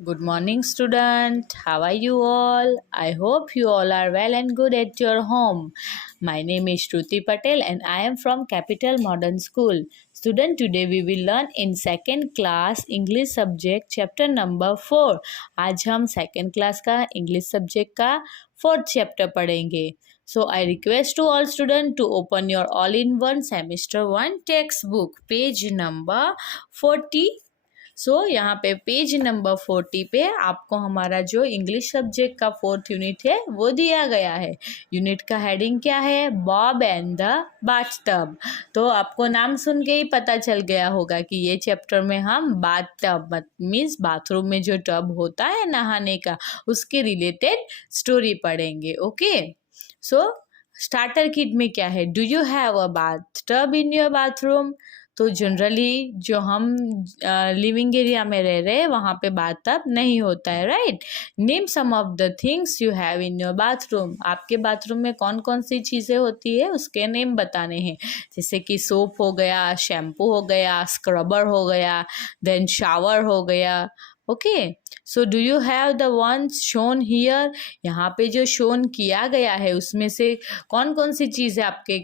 Good morning, student. How are you all? I hope you all are well and good at your home. My name is Shruti Patel and I am from Capital Modern School. Student, today we will learn in second class English subject chapter number 4. आज हम second class का English subject का 4th chapter पढ़ेंगे. So I request to all students to open your all-in-one semester 1 textbook, page number 40. यहाँ पे page number 40 पे आपको हमारा जो इंग्लिश सब्जेक्ट का 4th यूनिट है वो दिया गया है. यूनिट का हेडिंग क्या है? Bob and the bathtub. तो आपको नाम सुन के ही पता चल गया होगा कि ये चैप्टर में हम बाथटब मीन्स बाथरूम में जो टब होता है नहाने का उसके रिलेटेड स्टोरी पढ़ेंगे. ओके, सो स्टार्टर किट में क्या है? Do you have a bathtub in your bathroom? तो जनरली जो हम लिविंग एरिया में रह रहे हैं वहाँ पे बाथटब नहीं होता है, right? Name some of the things you have in your bathroom. आपके बाथरूम में कौन कौन सी चीज़ें होती है उसके नेम बताने हैं. जैसे कि सोप हो गया, शैम्पू हो गया, स्क्रबर हो गया, देन शावर हो गया. Okay, so do you have the ones shown here? यहाँ पे जो शोन किया गया है उसमें से कौन कौन सी चीज़ें आपके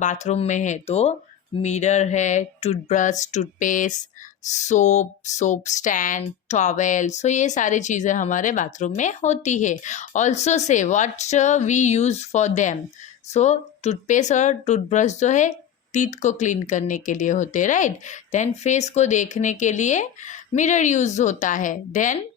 बाथरूम में है? तो मिरर है, toothbrush, toothpaste, soap stand, towel. So ये सारी चीज़ें हमारे बाथरूम में होती है. Also say what we use for them. So toothpaste और टूथब्रश जो है टीथ को क्लीन करने के लिए होते हैं, राइट? देन फेस को देखने के लिए मिरर यूज़ होता है. देन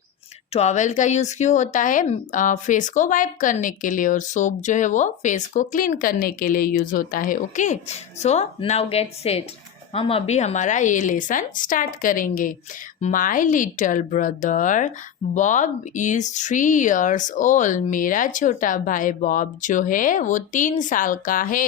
टॉवेल का यूज़ क्यों होता है? फेस को वाइप करने के लिए. और सोप जो है वो फेस को क्लीन करने के लिए यूज़ होता है. Okay, so now get set. हम अभी हमारा ये लेसन स्टार्ट करेंगे. माई little brother Bob is 3 years old. मेरा छोटा भाई बॉब जो है वो 3 साल का है.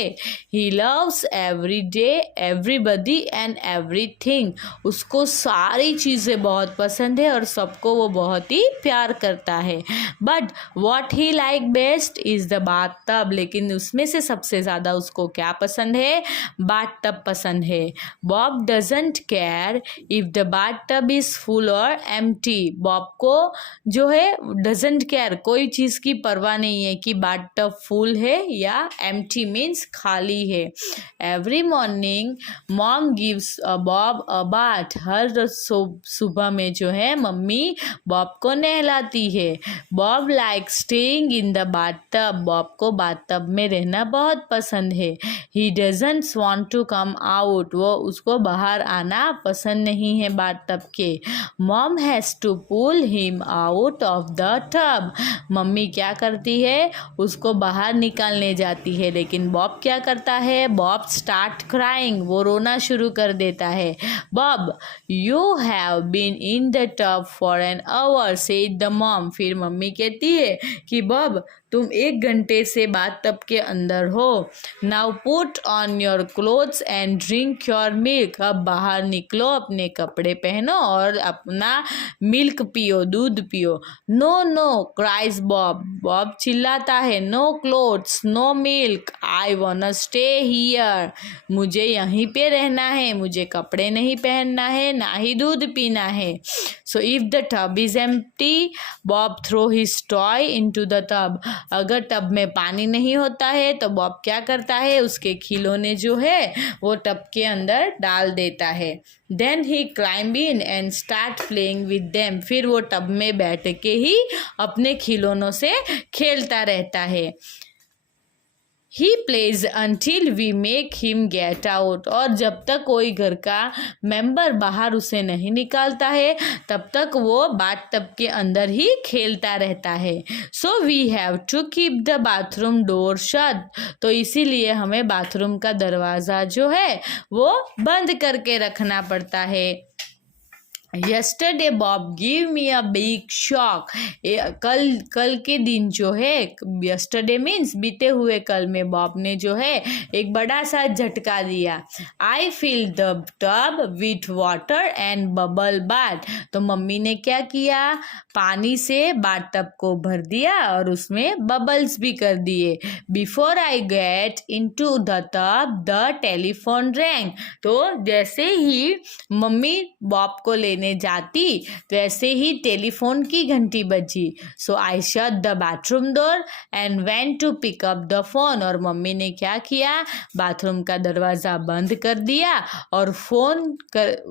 He loves every day everybody and everything. उसको सारी चीज़ें बहुत पसंद है और सबको वो बहुत ही प्यार करता है. But what he like best is the bathtub. लेकिन उसमें से सबसे ज़्यादा उसको क्या पसंद है? बाथटब पसंद है. Bob doesn't care if the bathtub is full और एम्प्टी. बॉब को जो है डजेंट केयर, कोई चीज़ की परवाह नहीं है कि बाथटब फुल है या एम्प्टी मीन्स खाली है. Every morning mom gives Bob a bath. हर सुबह में जो है मम्मी बॉब को नहलाती है. Bob like staying in the bathtub. Bob को बाथटब में रहना बहुत पसंद है. He doesn't want to come out. वो उसको बाहर आना पसंद नहीं है बाथटब के. Mom has to pull him out of the tub. Mummy क्या करती है? उसको बाहर निकालने जाती है. लेकिन बॉब क्या करता है? Bob start crying. वो रोना शुरू कर देता है. Bob you have been in the tub for an hour said the mom. फिर मम्मी कहती है कि बॉब तुम 1 घंटे से बाथटब के अंदर हो. Now put on your clothes and drink your milk. अब बाहर निकलो, अपने कपड़े पहनो और अपना मिल्क पियो, दूध पियो. No no cries Bob. Bob चिल्लाता है. No clothes, no milk, I want stay here. मुझे यहीं पे रहना है, मुझे कपड़े नहीं पहनना है, ना ही दूध पीना है. So if the tub is empty Bob throw his toy into the tub. अगर टब में पानी नहीं होता है तो बॉब क्या करता है? उसके खिलौने जो है वो टब के अंदर डाल देता है. Then he climb in and start playing with them. फिर वो टब में बैठ के ही अपने खिलौनों से खेलता रहता है. He plays until we make him get out. और जब तक कोई घर का मेंबर बाहर उसे नहीं निकालता है तब तक वो बाथटब के अंदर ही खेलता रहता है. So we have to keep the bathroom door shut. तो इसीलिए हमें बाथरूम का दरवाज़ा जो है वो बंद करके रखना पड़ता है. Yesterday Bob give me a big shock. कल के दिन जो है, यस्टरडे मीन्स बीते हुए कल में बॉब ने जो है एक बड़ा सा झटका दिया. आई fill the tub with water and bubble bath. तो मम्मी ने क्या किया? पानी से बाथटब को भर दिया और उसमें बबल्स भी कर दिए. Before I get into the tub the telephone wrong. तो जैसे ही मम्मी बॉब को लेने लेने जाती वैसे ही टेलीफोन की घंटी बजी. So I shut the bathroom door and went to pick up the phone. और मम्मी ने क्या किया, बाथरूम का दरवाज़ा बंद कर दिया और फ़ोन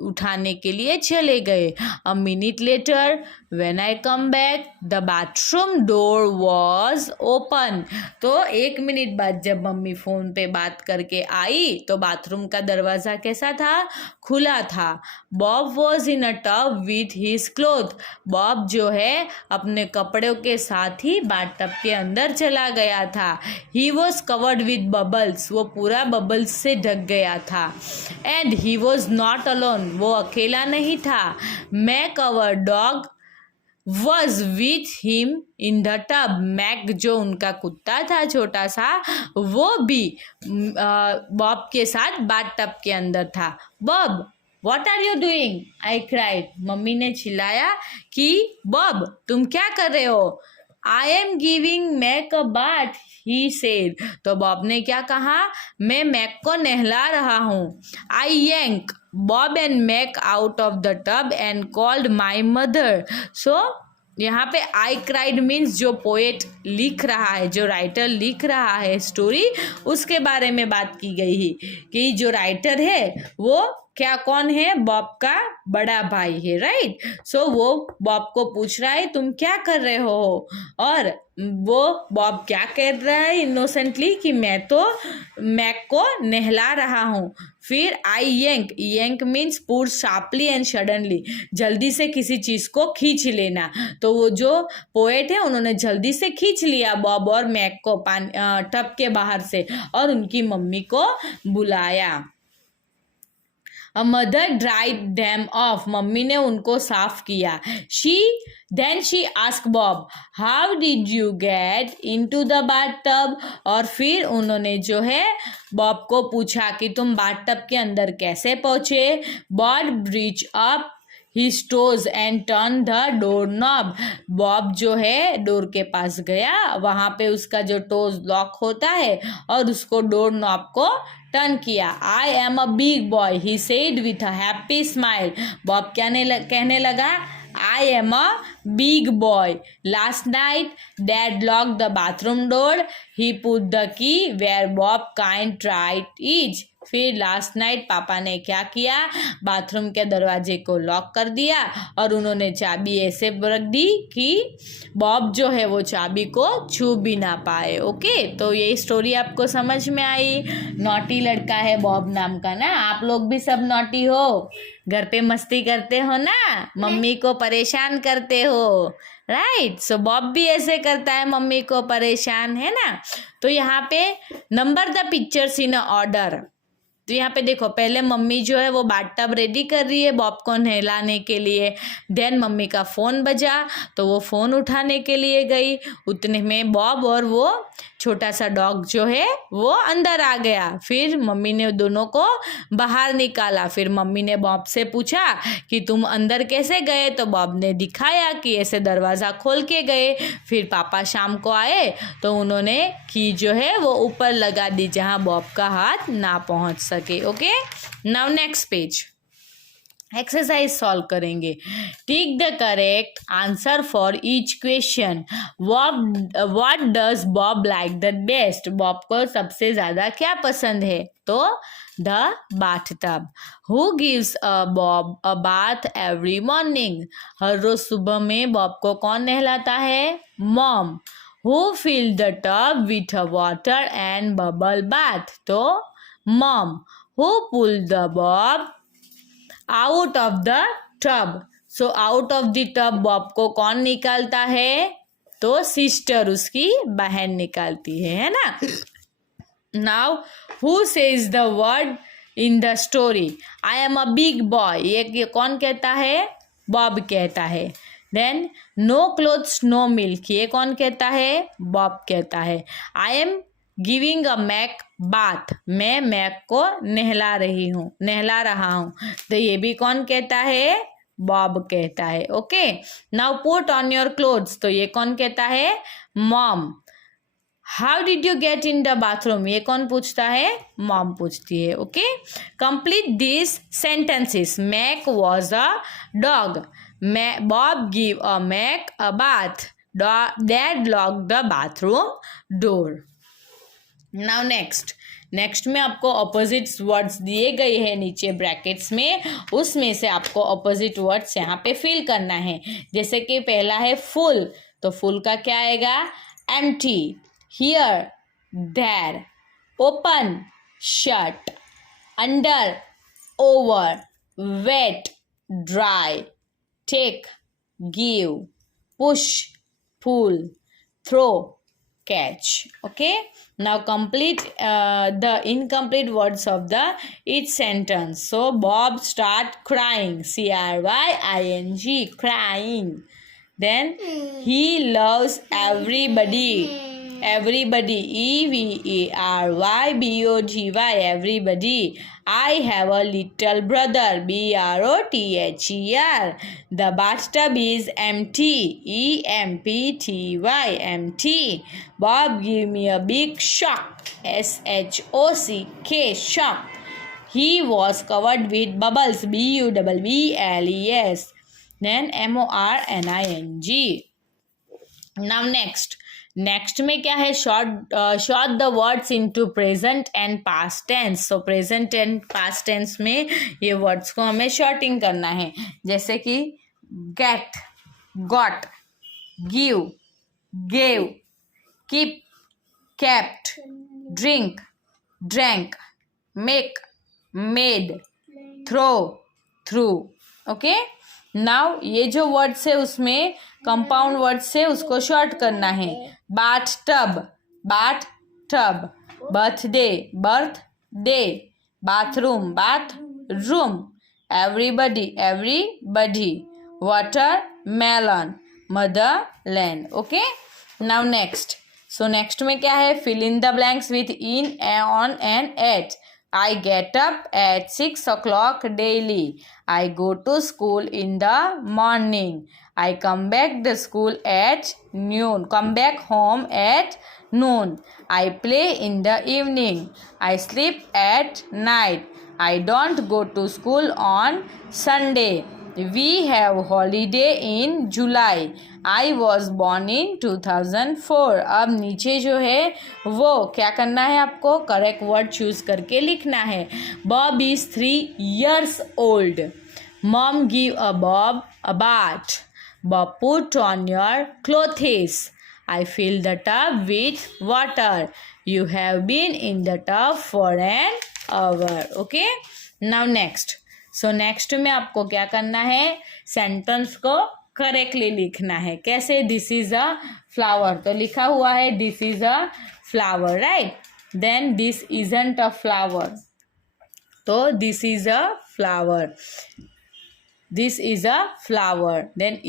उठाने के लिए चले गए. A minute later when I come back the bathroom door was open. तो 1 मिनट बाद जब मम्मी फ़ोन पे बात करके आई तो बाथरूम का दरवाज़ा कैसा था, खुला था. Bob was in a tub with his cloth. Bob जो है अपने कपड़ों के साथ ही बाथटब के अंदर चला गया था. He was covered with bubbles. वो पूरा बबल्स से ढक गया था. And he was not alone. वो अकेला नहीं था. Mac our dog was with him in the tub. Mac जो उनका कुत्ता था छोटा सा, वो भी बॉब के साथ बाथटब के अंदर था. Bob what are you doing, I cried. Mummy ने चिल्लाया कि बॉब तुम क्या कर रहे हो. I am giving Mac a bath, he said. तो बॉब ने क्या कहा, मैं मैक को नहला रहा हूँ. I yank Bob and Mac out of the tub and called my mother. So यहाँ पे आई क्राइड मीन्स जो पोएट लिख रहा है, जो राइटर लिख रहा है स्टोरी, उसके बारे में बात की गई है कि जो राइटर है वो क्या कौन है, बॉब का बड़ा भाई है, राइट. सो वो बॉब को पूछ रहा है तुम क्या कर रहे हो, और वो बॉब क्या कह रहा है इनोसेंटली कि मैं तो मैक को नहला रहा हूँ. फिर I yank means pull sharply and suddenly, जल्दी से किसी चीज़ को खींच लेना. तो वो जो पोएट है उन्होंने जल्दी से खींच लिया बॉब और मैक को टब के बाहर से और उनकी मम्मी को बुलाया. A mother dried them off. Mummy ने उनको साफ किया. Then she asked Bob, how did you get into the bathtub? और फिर उन्होंने जो है बॉब को पूछा कि तुम बाथटब के अंदर कैसे पहुँचे. Bob reached up his toes and turned the door knob. Bob जो है डोर के पास गया, वहाँ पे उसका जो टोज लॉक होता है और उसको डोर नॉब को टर्न किया. I am a big boy, he said with a happy smile. Bob कहने लगा I am a big boy. Last night dad lock the bathroom door. He put the key where Bob kind tried is. फिर last night papa ने क्या किया, bathroom के दरवाजे को lock कर दिया और उन्होंने चाबी ऐसे रख दी कि बॉब जो है वो चाबी को छू भी ना पाए. ओके, तो ये स्टोरी आपको समझ में आई. नॉटी लड़का है बॉब नाम का ना. आप लोग भी सब नॉटी हो, घर पे मस्ती करते हो ना, मम्मी को परेशान करते हो, राइट. सो बॉब भी ऐसे करता है, मम्मी को परेशान, है ना. तो यहाँ पे number the pictures in order. तो यहाँ पे देखो, पहले मम्मी जो है वो बाथटब रेडी कर रही है बॉब को नहलाने के लिए. देन मम्मी का फ़ोन बजा तो वो फ़ोन उठाने के लिए गई. उतने में बॉब और वो छोटा सा डॉग जो है वो अंदर आ गया. फिर मम्मी ने दोनों को बाहर निकाला. फिर मम्मी ने बॉब से पूछा कि तुम अंदर कैसे गए. तो बॉब ने दिखाया कि ऐसे दरवाज़ा खोल के गए. फिर पापा शाम को आए तो उन्होंने की जो है वो ऊपर लगा दी जहाँ बॉब का हाथ ना पहुँच सके. Okay, now next page. Exercise solve करेंगे. Tick the correct answer for each question. What does Bob like the best. Bob को सबसे ज़्यादा क्या पसंद है. तो the bathtub. Who gives Bob a bath every morning. हर रोज सुबह में बॉब को कौन नहलाता है, mom. Who fill the tub with water and bubble bath. तो mom. Who pull the Bob out of the tub. So out of the tub Bob को कौन निकालता है, तो सिस्टर, उसकी बहन निकालती है ना. Now who says the word in the story. I am a big boy. ये कौन कहता है, बॉब कहता है. Then no clothes no milk. ये कौन कहता है, बॉब कहता है. I am giving a Mac bath. मैं मैक को नहला रहा हूँ. तो ये भी कौन कहता है, बॉब कहता है. Okay, now put on your clothes. तो ये कौन कहता है, mom. How did you get in the bathroom, ये कौन पूछता है, मॉम पूछती है. Okay, complete this sentences. Mac was a dog. Bob give a Mac a bath. Dad lock the bathroom door. Now next में आपको ऑपोजिट वर्ड्स दिए गए हैं नीचे ब्रैकेट्स में, उसमें से आपको ऑपोजिट वर्ड्स यहाँ पे फिल करना है. जैसे कि पहला है फुल, तो फुल का क्या आएगा, empty. Here, there. Open, shut. Under, over. Wet, dry. Take, give. Push, pull. Throw, catch. Okay, now complete the incomplete words of the each sentence. So Bob start crying, crying, crying. Then he loves everybody, everybody, everybody. I have a little brother, brother. The bathtub is empty, empty. Bob gave me a big shock, shock, shock. He was covered with bubbles, bubbles. Then morning. Now next में क्या है, sort the words into present and past tense. So present and past tense में ये words को हमें shorting करना है. जैसे कि get, got. Give, gave. Keep, kept. Drink, drank. Make, made. Throw, threw. Okay, now ये जो वर्ड्स है उसमें कंपाउंड वर्ड्स से उसको शॉर्ट करना है. Bathtub, birthday, birthday. Bathroom, bathroom. Everybody. Watermelon, motherland. Okay, now next. So next में क्या है, fill in the blanks with in, on and at. I get up at 6 o'clock daily. I go to school in the morning. I come back home at noon. I play in the evening. I sleep at night. I don't go to school on Sunday. We have holiday in July. I was born in 2004. अब नीचे जो है वो क्या करना है, आपको correct word choose करके लिखना है. Bob is 3 years old. Mom give a Bob a bath. Bob put on your clothes. I fill the tub with water. You have been in the tub for an hour. Okay, now next. So next में आपको क्या करना है, sentence को correctly लिखना है. कैसे, this is a flower, तो लिखा हुआ है this is a flower, right. Then this isn't a flower, तो this is a flower. This is a flower. Then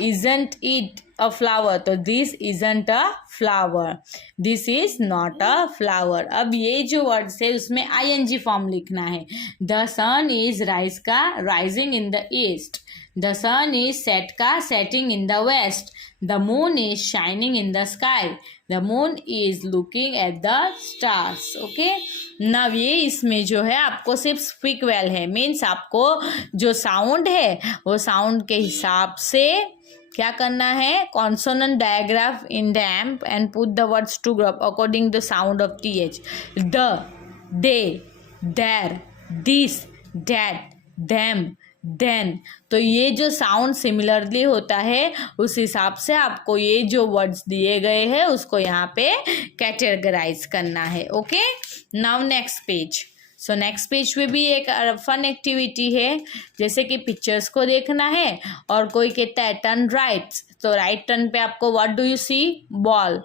isn't it a flower, तो this isn't a flower. This is not a flower. अब ये जो words है उसमें ing form लिखना है. The sun is rise का rising in the east. The sun is set का setting in the west. The moon is shining in the sky. The moon is looking at the stars. Okay, now ये इसमें जो है आपको सिर्फ speak well है, means आपको जो साउंड है वो साउंड के हिसाब से क्या करना है, consonant digraph in them and put the words to group according the sound of th. The, they, there, this, that, them, then. तो ये जो साउंड सिमिलरली होता है उस हिसाब से आपको ये जो वर्ड्स दिए गए हैं उसको यहाँ पे कैटेगराइज करना है. Okay, now next page. So next page पे भी एक फन एक्टिविटी है, जैसे कि पिक्चर्स को देखना है और कोई कहता है टर्न राइट, तो राइट टर्न पे आपको what do you see, ball.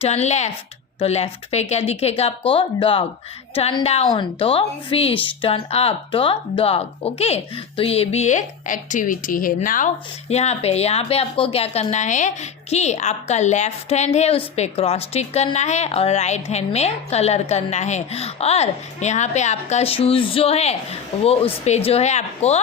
Turn left, तो लेफ्ट पे क्या दिखेगा आपको, डॉग. टर्न डाउन तो फिश. टर्न अप तो डॉग. ओके, तो ये भी एक एक्टिविटी है. नाउ यहाँ पे आपको क्या करना है कि आपका लेफ्ट हैंड है उस पर क्रॉस टिक करना है और राइट हैंड में कलर करना है. और यहाँ पे आपका शूज़ जो है वो उस पर जो है आपको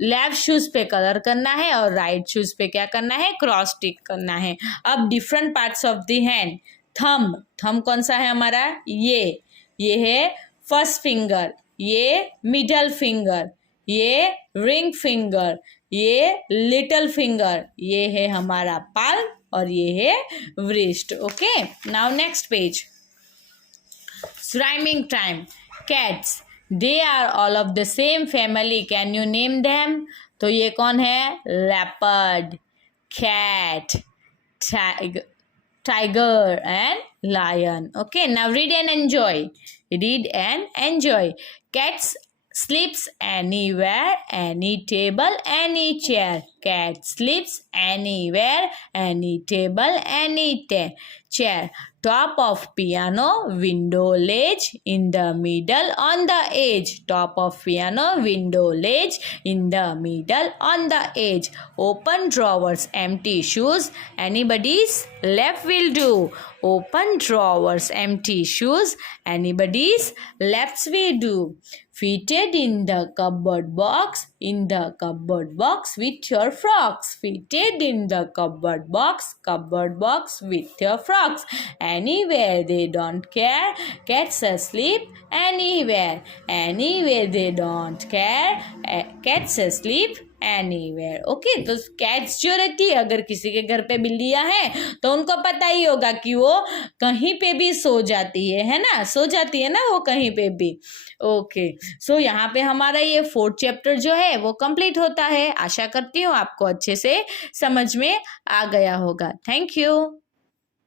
लेफ्ट शूज़ पे कलर करना है और राइट शूज़ पे क्या करना है, क्रॉस टिक करना है. अब different parts of the hand, thumb, thumb कौन सा है हमारा, ये है फर्स्ट फिंगर, ये मिडल फिंगर, ये रिंग फिंगर, ये लिटिल फिंगर, ये है हमारा पाल्म और ये है wrist. Okay, now next page. Rhyming time. Cats. They are all of the same family. Can you name them? तो ये कौन है, leopard, cat, tiger and lion. Okay, now read and enjoy. Read and enjoy. Cats sleeps anywhere, any table, any chair. Cat sleeps anywhere, any table, any chair. Top of piano, window ledge, in the middle, on the edge. Top of piano, window ledge, in the middle, on the edge. Open drawers, empty shoes, anybody's left will do. Open drawers, empty shoes, anybody's left will do. Fitted in the cupboard box, in the cupboard box with your frocks. Fitted in the cupboard box with your frocks. Anywhere they don't care, cats asleep anywhere. Anywhere they don't care, cats asleep anywhere. Okay, तो cats जो रहती है, अगर किसी के घर पे बिल्लियां हैं तो उनको पता ही होगा कि वो कहीं पे भी सो जाती है ना, सो जाती है ना वो कहीं पे भी. ओके, सो यहाँ पे हमारा ये 4th चैप्टर जो है वो कंप्लीट होता है. आशा करती हूँ आपको अच्छे से समझ में आ गया होगा. Thank you.